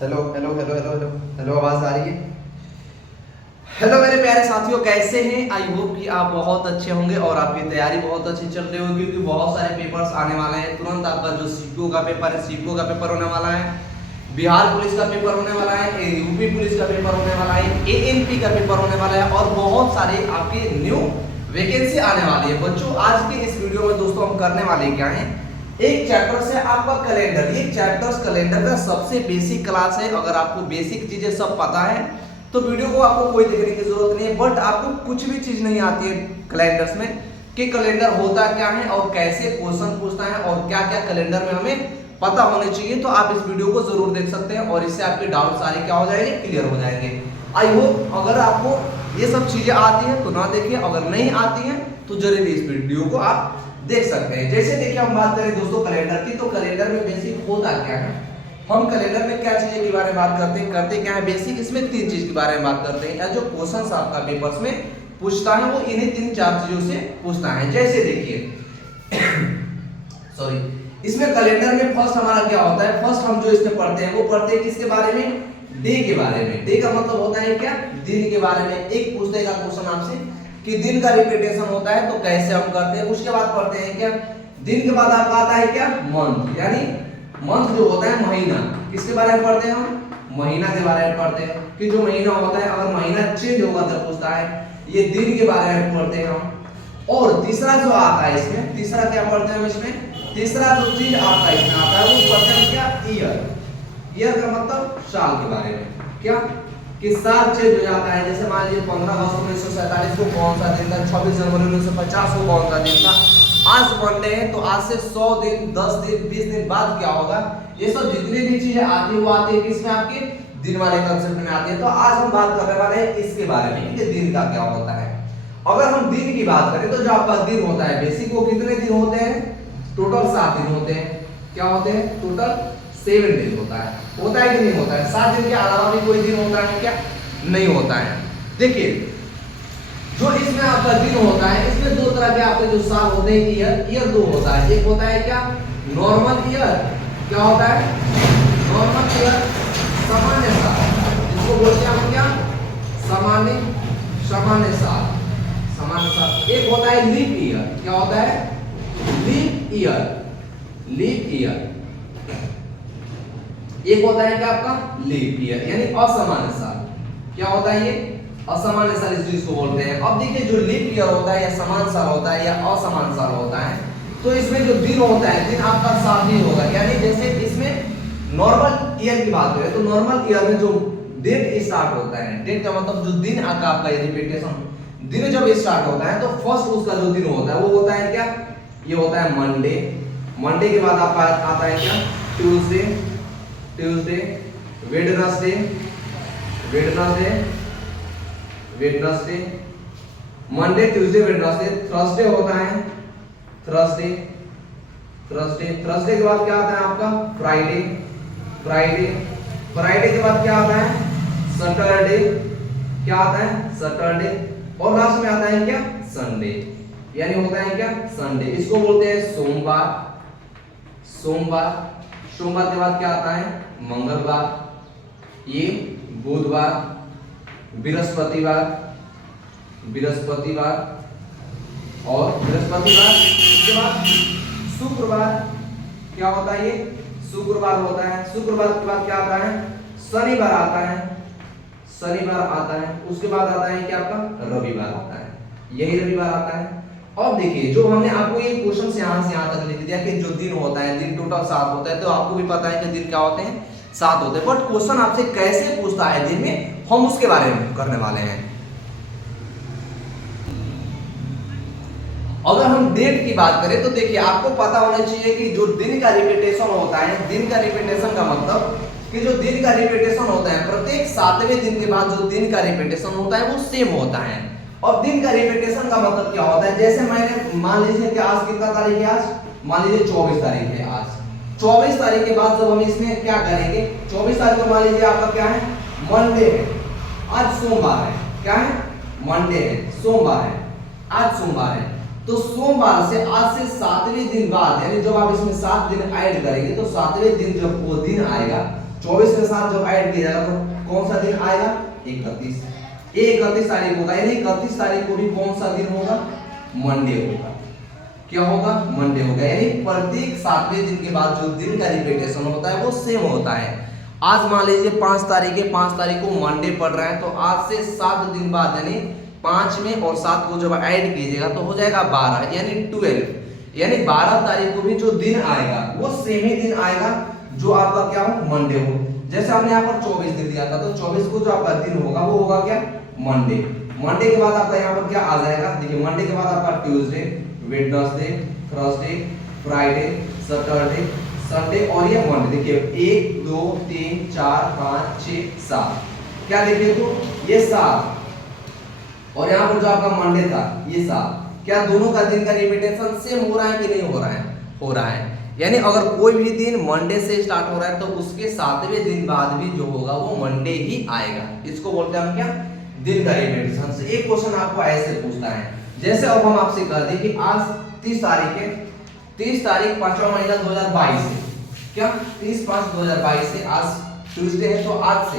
Hello hello hello hello hello hello, आवाज आ रही है? हेलो मेरे प्यारे साथियों, कैसे हैं? आई होप कि आप बहुत अच्छे होंगे और आपकी तैयारी बहुत अच्छी चल रही होगी, क्योंकि बहुत सारे पेपर्स आने वाले हैं। तुरंत आपका जो सीपीओ का पेपर है, सीपीओ का पेपर होने वाला है, बिहार पुलिस का पेपर होने वाला है, यूपी पुलिस का पेपर होने वाला है, एएनपी का पेपर होने वाला है और बहुत सारे आपके न्यू वैकेंसी आने वाली है। बच्चों, आज के इस वीडियो में दोस्तों हम करने वाले क्या है, एक चैप्टर से आपका कैलेंडर। ये चैप्टर्स कैलेंडर का सबसे बेसिक क्लास है। अगर आपको बेसिक चीजें सब पता है तो वीडियो को आपको कोई देखने की जरूरत नहीं है। बट आपको कुछ भी चीज नहीं आती है कैलेंडर्स में कि कैलेंडर होता क्या है और कैसे क्वेश्चन पूछता है और क्या क्या कैलेंडर में हमें पता होने चाहिए, तो आप इस वीडियो को जरूर देख सकते हैं और इससे आपके डाउट सारे क्या हो जाएंगे, क्लियर हो जाएंगे। आई होप अगर आपको ये सब चीजें आती हैं तो ना देखिए, अगर नहीं आती हैं तो जरूर इस वीडियो को आप देख सकते हैं। जैसे देखिए हम बात करें दोस्तों कैलेंडर की, तो कैलेंडर में बेसिक होता क्या है, हम कैलेंडर में क्या चीजें के बारे में बात करते क्या है बेसिक, इसमें तीन चीज के बारे में बात करते हैं। या जो क्वेश्चंस आपका पेपर्स में पूछता है वो इन्हीं तीन चार चीजों से पूछता है। जैसे देखिए सॉरी, इसमें कैलेंडर में फर्स्ट हमारा क्या होता है, फर्स्ट हम जो इसमें पढ़ते हैं वो पढ़ते हैं किसके बारे में, डे के बारे में। डे का मतलब होता है क्या, दिन के बारे में। एक पूछते का क्वेश्चन आपसे कि दिन का रिपीटेशन होता है तो कैसे हम करते हैं। उसके बाद पढ़ते हैं क्या, दिन के बाद आपका आता है क्या, मंथ, यानी मंथ जो होता है महीना। किसके बारे में पढ़ते हैं हम, महीना के बारे में पढ़ते हैं कि जो महीना होता है अगर महीना चेंज होगा तो पूछता है। ये दिन के बारे में पढ़ते हैं हम। और तीसरा जो आता है इसमें, तीसरा क्या पढ़ते हैं हम इसमें, तीसरा जो चीज आता है इसमें आता है वो पढ़ते हैं क्या, ईयर। ईयर का मतलब साल के बारे में, क्या कि साल चेंज हो जाता है। जैसे मान लीजिए 15 अगस्त 1947 को कौन सा दिन था, 26 जनवरी 1950 को कौन सा दिन था। आज मंडे है तो आज से 100 दिन 10 दिन 20 दिन बाद क्या होगा, ये सब जितनी भी चीजें आती है वो आती है किसमें, आपके दिन वाले कंसेप्ट में आती है। तो आज हम बात करने वाले हैं इसके बारे में कि दिन का क्या होता है। अगर हम दिन की बात करें तो जो आपका दिन होता है बेसिक, वो कितने दिन होते हैं, टोटल 7 दिन होते हैं। क्या होते हैं, टोटल 7 दिन होता है। होता है कि नहीं होता है, 7 दिन के अलावा भी कोई दिन होता है क्या, नहीं होता है। देखिए जो इसमें आपका दिन होता है, इसमें दो तरह के आपके जो साल होते हैं, ईयर दो होता है। एक होता है क्या, नॉर्मल ईयर। क्या होता है, नॉर्मल ईयर, सामान्य साल, इसको बोलते हैं हम क्या, सामान्य सामान्य साल, सामान्य साल। एक होता है लीप ईयर। क्या होता है, लीप ईयर, लीप ईयर। एक होता है क्या आपका, लीप ईयर यानी असामान्य साल। क्या होता है ये, असामान्य साल इस चीज को बोलते हैं। अब देखिए जो लीप ईयर होता है या समान साल होता है या असमान साल होता है, तो इसमें जो दिन होता है, दिन आपका 7 दिन होगा। यानी जैसे इसमें नॉर्मल ईयर की बात करें तो नॉर्मल ईयर में जो डेट स्टार्ट होता है, डेट का मतलब जो दिन आपका रिपीटेशन दिन जब स्टार्ट होता है तो फर्स्ट उसका जो दिन होता है वो होता है क्या, ये होता है मंडे। मंडे के बाद आपका आता है क्या, Tuesday, Tuesday, Wednesday, Wednesday, Wednesday, Monday Tuesday Wednesday. Thursday होता है, थर्सडे, थर्सडे, थर्सडे के बाद क्या आता है आपका, फ्राइडे, फ्राइडे, फ्राइडे के बाद क्या आता है, सैटरडे। क्या आता है, सैटरडे। और लास्ट में आता है क्या, संडे, यानी होता है क्या, संडे। इसको बोलते हैं सोमवार, सोमवार। सोमवार के बाद क्या आता है, मंगलवार, ये बुधवार, बृहस्पतिवार, बृहस्पतिवार और बृहस्पतिवार। इसके बाद शुक्रवार। क्या होता है, ये शुक्रवार होता है। शुक्रवार के बाद क्या आता है, शनिवार आता है, शनिवार आता है। उसके बाद आता है क्या आपका, रविवार आता है, यही रविवार आता है। अब देखिए जो हमने आपको ये क्वेश्चन से यहाँ तक लिख दिया कि जो दिन होता है, दिन टोटल 7 होता है, तो आपको भी पता है कि दिन क्या होते हैं, 7 होते हैं। बट क्वेश्चन आपसे कैसे पूछता है दिन में, हम उसके बारे में करने वाले हैं। अगर हम डेट की बात करें तो देखिए आपको पता होना चाहिए कि जो दिन का रिपीटेशन होता है, दिन का रिपीटेशन का मतलब कि जो दिन का रिपीटेशन होता है प्रत्येक 7वें दिन के बाद जो दिन का रिपीटेशन होता है वो सेम होता है। और दिन का रिपीटेशन का मतलब क्या होता है, जैसे मैंने मान लीजिए कि आज कितना तारीख है, आज मान लीजिए 24 तारीख है। आज 24 तारीख के बाद जब हम इसमें क्या करेंगे, 24 तारीख को मान लीजिए आपका क्या है, मंडे है, आज सोमवार है। क्या है, मंडे है, सोमवार है, आज सोमवार है। तो सोमवार से आज से 7वें दिन बाद, यानी जब आप इसमें 7 दिन ऐड करेंगे तो 7वें दिन जब वो दिन आएगा 24 में 7 जब ऐड किया जाएगा तो कौन सा दिन आएगा? 31। ये 31 तारीख होगा, यानी 31 तारीख को भी कौन सा दिन होगा? मंडे होगा। क्या होगा? मंडे होगा। यानी प्रत्येक 7वें दिन के बाद जो दिन का रिपीटेशन होता है वो सेम होता है। आज मान लीजिए 5 तारीख है, 5 तारीख को मंडे पड़ रहा है, तो आज से 7 दिन बाद यानी 5 में और 7 को जब ऐड कीजिएगा तो हो जाएगा 12, यानी 12। यानी 12 तारीख को भी जो दिन आएगा वो सेम ही दिन आएगा जो आपका क्या हो? मंडे हो। जैसे हमने यहाँ पर 24 दिन दिया था, तो 24 को जो आपका दिन होगा वो होगा क्या? मंडे। मंडे के बाद आपका यहाँ पर क्या आ जाएगा? देखिए मंडे के बाद आपका Tuesday, Wednesday, Thursday, Friday, Saturday, Sunday और ये मंडे। देखिए 1 2 3 4 5 6 7, क्या देखिए तो ये 7, और यहाँ पर जो आपका मंडे था ये 7। क्या दोनों का दिन का रिपीटेशन सेम हो रहा है कि नहीं हो रहा है? हो रहा है। यानी अगर कोई भी दिन मंडे से स्टार्ट हो रहा है तो उसके 7वें दिन बाद भी जो होगा वो मंडे ही आएगा। इसको बोलते हैं हम क्या? दिन का रिपीटेशन। से एक क्वेश्चन आपको ऐसे पूछता है, जैसे अब हम आपसे कह दें कि आज 30 तारीख है, 30 तारीख 5वां महीना 2022 है। क्या 30/5/2022 से आज ट्यूसडे है, तो आज से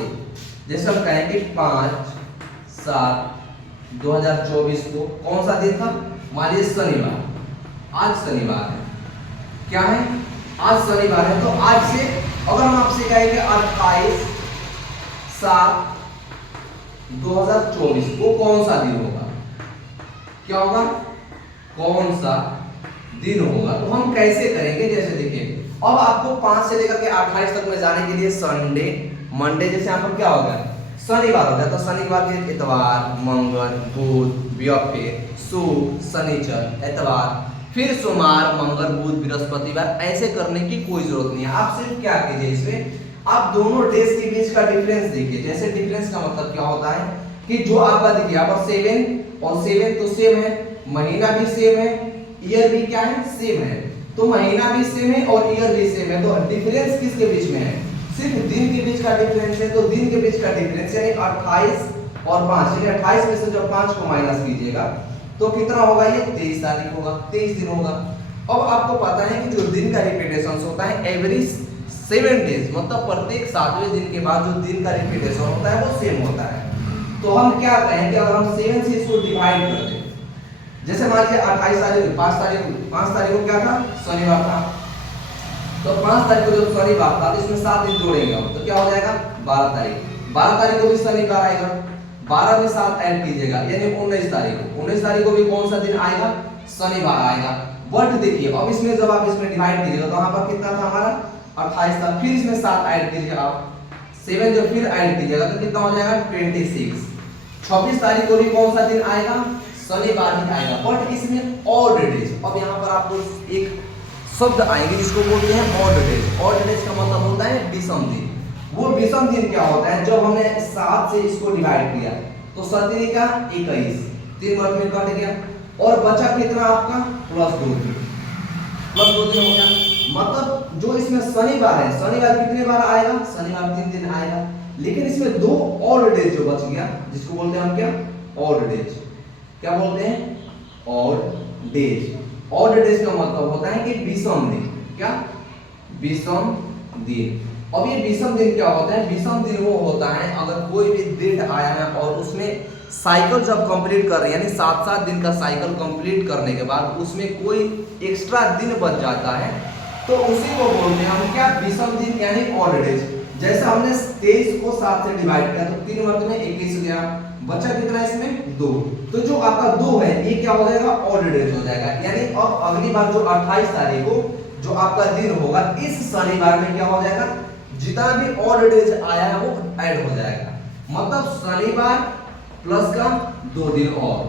जैसे हम कहें कि 5/7/2024 को कौन सा दिन था? मान लीजिए शनिवार। आज शनिवार है, क्या है? आज शनिवार है, तो आज से अगर हम आपसे कहेंगे 28/7/2024 को कौन सा दिन होगा? क्या होगा? कौन सा दिन होगा? तो हम कैसे करेंगे? जैसे देखिए अब आपको 5 से लेकर के 28 तक में जाने के लिए संडे, मंडे, जैसे यहाँ पर क्या होगा? शनिवार हो गया, तो शनिवार के इतवार, मंगल, बुध, बृहस्पति, शुक्र, शनिचर, इतवार, फिर सोमवार, मंगल, बुध, बृहस्पतिवार। ऐसे करने की कोई जरूरत नहीं है। आप सिर्फ क्या कीजिए, इसमें आप दोनों डेज के बीच का डिफरेंस देखिए। जैसे डिफरेंस का मतलब क्या होता है कि जो आपका देखिए यहाँ पर 7 और 7 तो सेम है, महीना भी सेम है, ईयर भी क्या है? सेम है। तो महीना भी सेम है और ईयर भी सेम है, तो डिफरेंस किसके बीच में है? सिर्फ दिन के बीच का डिफरेंस है। तो दिन के बीच का डिफरेंस यानी 28 और 5, यानी 28 में से जब 5 को माइनस कीजिएगा तो कितना होगा? ये 23 तारीख होगा, 23 दिन होगा। अब आपको पता है कि जो दिन का रिपीटेशन होता है एवरी 7 डेज, मतलब प्रत्येक 7वें दिन के बाद जो दिन का रिपीटेशन होता है वो सेम होता है। तो हम क्या कहेंगे, अगर हम 7 से इसको डिवाइड कर दें, जैसे मान लीजिए 28 तारीख 5 तारीख को क्या था? शनिवार था, तो 5 तारीख को जब शनिवार था तो इसमें 7 दिन जोड़ेंगे हम, तो क्या हो जाएगा? 12 तारीख। 12 तारीख को भी शनिवार आएगा, 12 में 7 ऐड कीजिएगा यानी 19 तारीख को। 19 तारीख को भी कौन सा दिन आएगा? शनिवार आएगा। बट देखिए अब इसमें जब आप इसमें डिवाइड कीजिएगा तो यहाँ पर कितना था हमारा? 28 था, फिर इसमें 7 ऐड कीजिएगा आप, 7 जब फिर ऐड कीजिएगा तो कितना हो जाएगा? 26। 26 तारीख को भी कौन सा दिन आएगा? शनिवार ही आएगा, बट इसमें ऑड डेज। अब यहाँ पर आपको एक शब्द आएंगे जिसको बोलते हैं ऑड डेज। ऑड डेज का मतलब होता है विषम दिन। वो विषम दिन क्या होता है? जब हमने 7 से इसको डिवाइड किया तो 7 का 21, 3 वर्ग में कट गया और बचा कितना आपका? +2 दिन। +2 दिन हो गया। मतलब जो इसमें शनिवार है, शनिवार कितने बार आएगा? शनिवार 3 दिन आएगा, लेकिन इसमें 2 ऑड डेज जो बच गया जिसको बोलते हैं हम क्या? Odd days. क्या बोलते हैं? Odd days. ऑड डेज का मतलब होता है कि विषम दिन। क्या? विषम दिन। अब ये विषम दिन क्या होता है? विषम दिन वो होता है अगर कोई भी डेट आया है और उसमें साइकिल जब कंप्लीट कर रहे हैं, यानी 7-7 दिन का साइकिल कंप्लीट करने के बाद उसमें कोई एक्स्ट्रा दिन बच जाता है तो उसी को बोलते हैं हम क्या? विषम दिन यानी ऑड डेज। जैसे हमने 23 को 7 से डिवाइड किया तो 3 वर्ग में 21 गया, बचा कितना इसमें? 2। तो जो आपका 2 है ये क्या हो जाएगा? ऑड डेज हो जाएगा। यानी अब अगली बार जो 28 तारीख को जो आपका दिन होगा इस शनिवार में क्या हो जाएगा? जितना भी ऑड डेज आया है वो ऐड हो जाएगा। मतलब शनिवार प्लस का 2 दिन और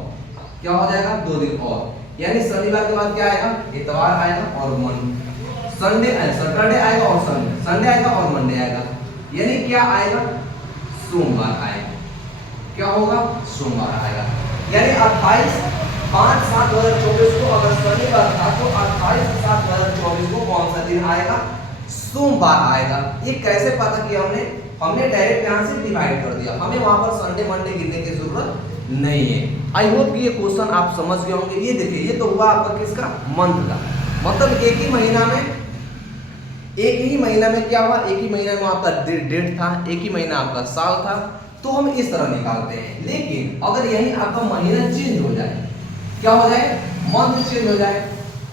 क्या हो जाएगा? 2 दिन और, यानी शनिवार के बाद क्या आएगा? इतवार आएगा और संडे सैटरडे आएगा और संडे आएगा और मंडे आएगा, यानी क्या आएगा? सोमवार आएगा। क्या होगा? सोमवार आएगा। यानी 28/5/7/2024 को अगर शनिवार था तो 28/7/2024 को कौन सा दिन आएगा? सोमवार आएगा। ये कैसे पता किया हमने? हमने डायरेक्ट यहां से डिवाइड कर दिया, हमें वहां पर संडे मंडे गिनने की जरूरत नहीं है। आई होप कि ये क्वेश्चन आप समझ गए होंगे। ये देखिए ये तो हुआ आपका किसका? मंथ का। मतलब एक ही महीना में एक ही महीना में क्या हुआ, एक ही महीना में आपका डेट था, एक ही महीना आपका साल था, तो हम इस तरह निकालते हैं। लेकिन अगर यही आपका महीना चेंज हो जाए, क्या हो जाए, मंथ चेंज हो जाए,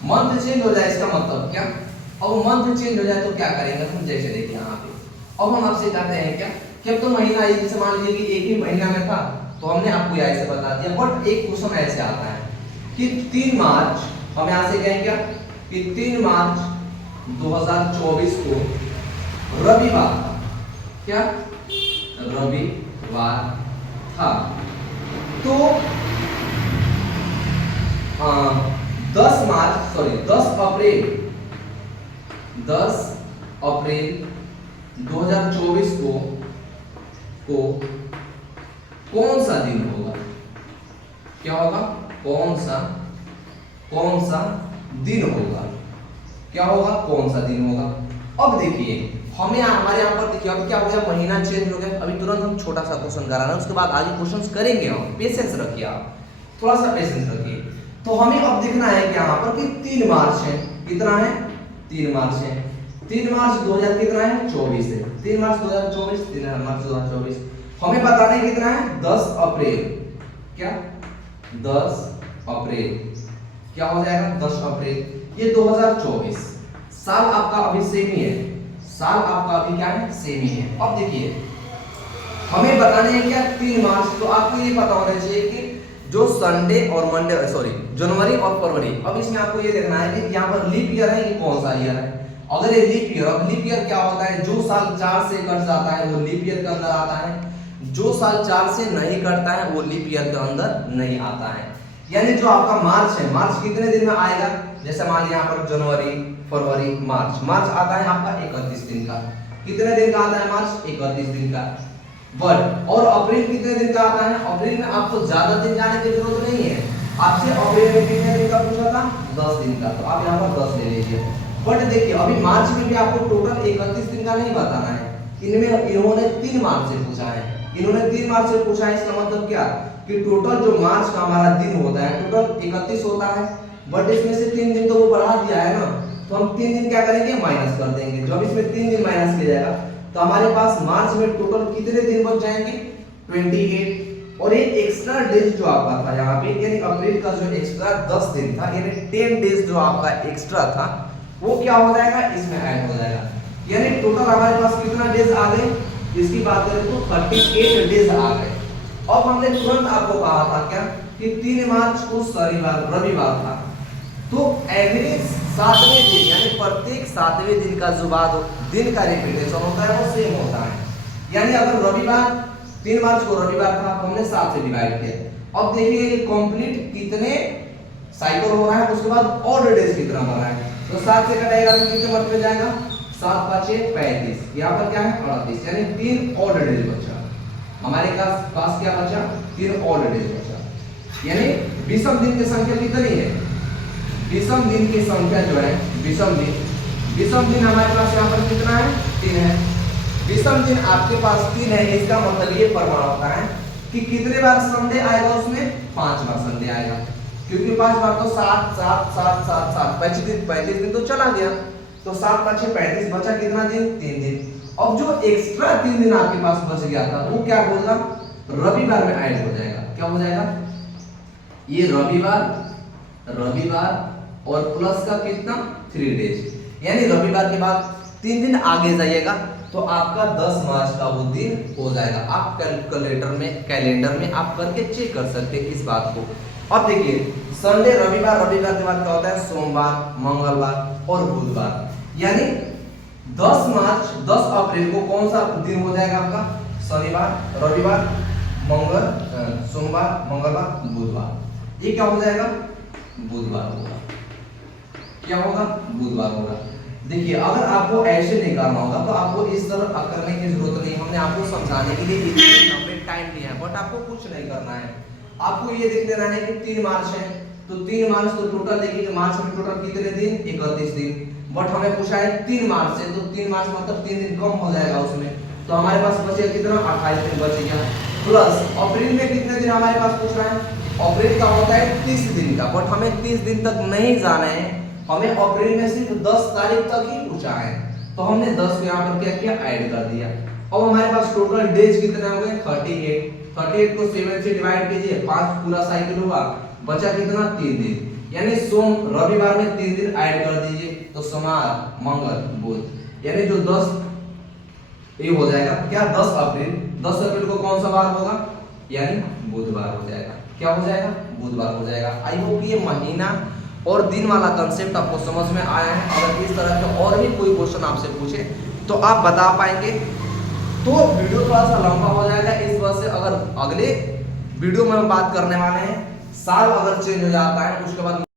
मंथ चेंज हो जाए, इसका मतलब क्या, अब मंथ चेंज हो जाए तो क्या करेंगे हम, जैसे देखिए यहाँ पे अब हम आपसे कहते हैं क्या कि अब तो महीना ये जैसे मान लीजिए कि एक ही महीना में था तो हमने आपको ऐसे बता दिया, बट एक क्वेश्चन ऐसे आता है कि 3 मार्च, हम यहाँ से कहें क्या कि 3 मार्च 2024 को रविवार था, क्या रविवार था, तो 10 अप्रैल 2024 को कौन सा दिन होगा, क्या होगा, कौन सा दिन होगा, क्या होगा, कौन सा दिन होगा। अब देखिए हमें हमारे यहाँ पर देखिए अब क्या हो गया, महीना चेंज हो गया। अभी तुरंत हम छोटा सा क्वेश्चन करा रहे हैं, उसके बाद आगे क्वेश्चंस करेंगे हम, पेशेंस रखिए आप, थोड़ा सा पेशेंस रखिए। तो हमें अब देखना है कि यहाँ पर कि 3 मार्च है, कितना है, 3 मार्च है, 3 मार्च 2000 कितना है, 24 है, 3 मार्च 2024, 3 मार्च 2024, हमें बताना है कितना है, 10 अप्रैल, क्या 10 अप्रैल, क्या हो जाएगा, 10 अप्रैल, ये 2024, साल आपका अभी सेम ही है, साल आपका अभी क्या है, सेम ही है। अब देखिए हमें बताने हैं क्या, 3 मार्च, तो आपको ये पता होना चाहिए कि जो संडे और मंडे, सॉरी जनवरी और फरवरी, अब इसमें आपको ये देखना है कि यहाँ पर लीप ईयर है, ये कौन सा ईयर है। अगर ये लीप ईयर, अब लीप ईयर क्या होता है, जो साल 4 से कट जाता है वो लीप ईयर के अंदर आता है, जो साल 4 से नहीं कटता है वो लीप ईयर के अंदर नहीं आता है। यानी जो आपका मार्च है, मार्च कितने दिन में आएगा, जैसे मान लिया यहाँ पर जनवरी फरवरी मार्च, मार्च आता है आपका 31 दिन का, कितने दिन का आता है मार्च, 31 दिन का। बट और अप्रैल कितने दिन का आता है, अप्रैल में आपको ज्यादा दिन जाने की जरूरत नहीं है, आपसे अप्रैल में कितने दिन का पूछा था, 10 दिन का, तो आप यहाँ पर 10 ले लीजिए। बट देखिए अभी मार्च में भी आपको टोटल 31 दिन का नहीं बताना है, इनमें इन्होंने 3 मार्च से पूछा है, इन्होंने 3 मार्च से पूछा है, इसका मतलब क्या कि टोटल जो मार्च का हमारा दिन होता है टोटल 31 होता है, बट इसमें से 3 दिन तो वो बढ़ा दिया है ना, तो हम 3 दिन क्या करेंगे, माइनस कर देंगे। जब इसमें 3 दिन माइनस किया जाएगा तो हमारे पास मार्च में टोटल कितने दिन बच जाएंगे, 28, और ये एक्स्ट्रा डेज जो आपका था यहाँ पे, यानी अप्रैल का जो एक्स्ट्रा 10 दिन था, यानी 10 डेज जो आपका एक्स्ट्रा था वो क्या हो जाएगा, इसमें ऐड हो जाएगा। यानी टोटल हमारे पास कितना डेज आ गए, इसकी बात करें तो 38 डेज आ गए। अब हमने तुरंत आपको कहा था क्या कि 3 मार्च को शनिवार रविवार था, तो एवरेज 7वें दिन यानी प्रत्येक 7वें दिन का जो बाद दिन का रिपीटेशन होता है वो सेम होता है। यानी अगर रविवार 3 मार्च को रविवार था तो हमने 7 से डिवाइड किया। अब देखिए कंप्लीट कितने साइकिल हो रहा है, उसके बाद ऑड डेज कितना हो रहा है, तो 7 से कटेगा तो कितने मंथ में जाएगा, 7 5 35, यहाँ पर क्या है 38, यानी 3 ऑड डेज बचा हमारे पास क्या बचा, 3 ऑड डेज बचा। यानी विषम दिन की संख्या कितनी है, विषम दिन की संख्या जो है विषम दिन हमारे पास यहाँ पर कितना है, 3 है। विषम दिन आपके पास 3 है, इसका मतलब ये प्रमाण होता है कि कितने बार संडे आएगा, उसमें 5 बार संडे आएगा, क्योंकि 5 बार तो 7 7 7 7 7 35 दिन तो चला गया, तो 7 5 35 बचा कितना दिन, 3 दिन। अब जो एक्स्ट्रा 3 दिन आपके पास बच गया था वो क्या होगा, रविवार में ऐड हो जाएगा। क्या हो जाएगा, ये रविवार और प्लस का कितना 3 डेज, यानी रविवार के बाद 3 दिन आगे जाइएगा तो आपका 10 मार्च का वो दिन हो जाएगा। आप कैलेंडर में आप करके चेक कर सकते हैं इस बात को। अब देखिए संडे रविवार के बाद क्या होता है, सोमवार मंगलवार और बुधवार, यानी 10 अप्रैल को कौन सा दिन हो जाएगा आपका, शनिवार रविवार सोमवार मंगलवार बुधवार, ये क्या हो जाएगा, बुधवार होगा। क्या होगा, बुधवार होगा। देखिए अगर आपको ऐसे नहीं करना होगा तो आपको इस तरह करने की जरूरत नहीं, हमने आपको समझाने के लिए इतने टाइम दिया है, बट आपको कुछ नहीं करना है, आपको ये देख लेना है कि 3 मार्च है तो 3 मार्च तो टोटल देखिए कि मार्च में टोटल कितने दिन, 31 दिन, बट हमें पूछा है 3 मार्च से, तो 3 मार्च मतलब 3 दिन कम हो जाएगा उसमें, तो हमारे पास बचेगा कितना, 28 दिन बचेगा। प्लस अप्रैल में कितने दिन हमारे पास पूछ रहा है, अप्रैल का होता है 30 दिन का, बट हमें 30 दिन तक नहीं जाना है, हमें अप्रैल में सिर्फ 10 तारीख तक ही पूछा है, तो हमने 10 को यहाँ पर क्या किया, ऐड कर दिया। अब हमारे पास टोटल डेज कितने हो गए, 38। 38 को 7 से डिवाइड कीजिए, 5 पूरा साइकिल हुआ, बचा कितना, 3 दिन। यानी सोम रविवार में 3 दिन ऐड कर दीजिए, तो सोमवार, मंगल, बुध, यानी जो 10 ये हो जाएगा क्या, 10 अप्रैल। 10 अप्रैल को कौन सा बार होगा, यानी बुधवार हो जाएगा। क्या हो जाएगा, बुधवार हो जाएगा। आई होप ये महीना और दिन वाला कंसेप्ट आपको समझ में आया है। अगर इस तरह के और भी कोई क्वेश्चन आपसे पूछे तो आप बता पाएंगे। तो वीडियो थोड़ा सा लंबा हो जाएगा इस वजह से। अगर अगले वीडियो में हम बात करने वाले हैं, साल अगर चेंज हो जाता है उसके बाद